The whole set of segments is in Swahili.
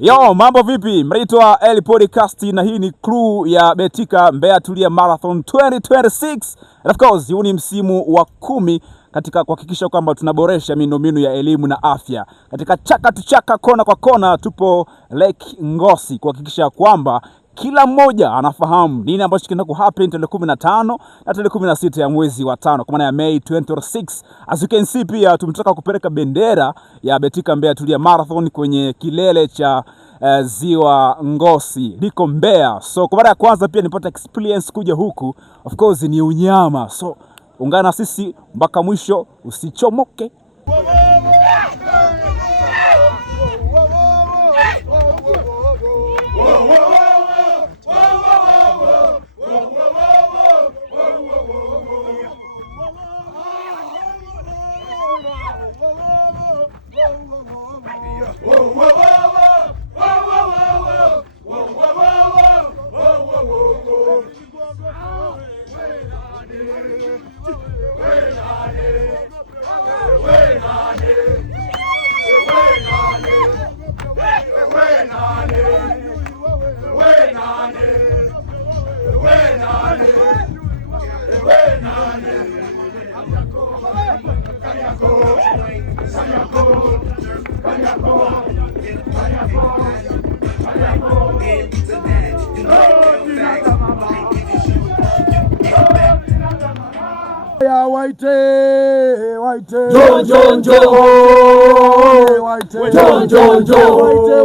Yo, mambo vipi? Mnaitwa El Podcast na hii ni crew ya Betika Mbeya Tulia Marathon 2026. And of course, huu ni msimu wa 10 katika kuhakikisha kwamba tunaboresha miundombinu ya elimu na afya. Katika chaka tu chaka, kona kwa kona, tupo Lake Ngosi kuhakikisha kwamba kila mmoja anafahamu nini ambacho kinaenda kuhappen tarehe 15 na tarehe 16 ya mwezi wa 5 kwa maana ya May 2026. As you can see, pia tumetoka kupeleka bendera ya Betika Mbeya Tulia Marathon kwenye kilele cha Ziwa Ngosi liko Mbeya. So kwa mara ya kwanza pia nipata experience kuja huku, of course ni unyama. So ungana na sisi mpaka mwisho, usichomoke. Ya waite waite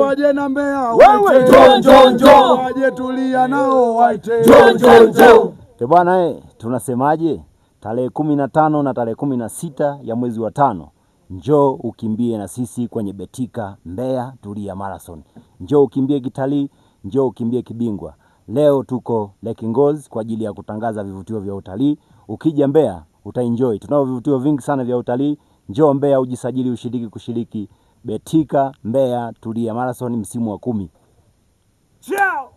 waje na Mbeya waje Tulia nao waite bwana. Tunasemaje? Tarehe 15 na tarehe 16 ya mwezi wa 5, njoo ukimbie na sisi kwenye Betika Mbeya Tulia Marathon. Njoo ukimbie kitalii, njoo ukimbie kibingwa. Leo tuko Lake Ngosi kwa ajili ya kutangaza vivutio vya utalii. Ukija Mbeya utaenjoy. Tunao vivutio vingi sana vya utalii. Njoo Mbeya ujisajili, kushiriki Betika Mbeya Tulia Marathon msimu wa 10. Ciao.